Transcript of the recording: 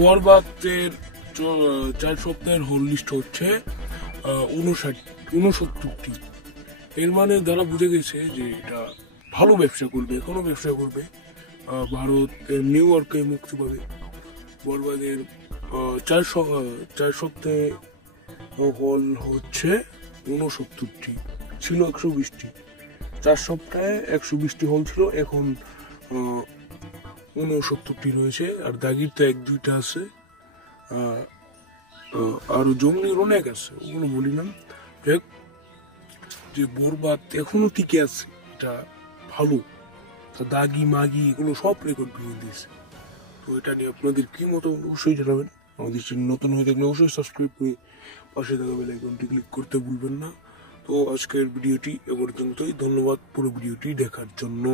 বরবাদের 4 সপ্তাহের whole list হচ্ছে 69টি। এর মানে দ্বারা বুঝে গেছে যে এটা ভালো ব্যবসা করবে, এখনো ব্যবসা করবে। ভারত নিউ ইয়র্কে মুক্তি পাবে। বরবাদের 4 সপ্তাহে হল হচ্ছে 69টি, ছিল 120টি। 4 সপ্তাহে 120টি হল ছিল, এখন 69টি রয়েছে। আর দাগির তো 1-2টা আছে, আরো জঙ্গলির অনেক আছে, ওগুলো বলি না। যে বরবাদ এখনো টিকে আছে, এটা ভালো। দাগি মাগি এগুলো সব রেকর্ড ভেঙে দিয়েছে। তো এটা নিয়ে আপনাদের কি মত অবশ্যই জানাবেন। আমাদের চ্যানেল নতুন হয়ে থাকলে অবশ্যই সাবস্ক্রাইব করে পাশে থাকা বেল আইকনটি ক্লিক করতে ভুলবেন না। তো আজকের ভিডিওটি এ পর্যন্তই। ধন্যবাদ পুরো ভিডিওটি দেখার জন্য।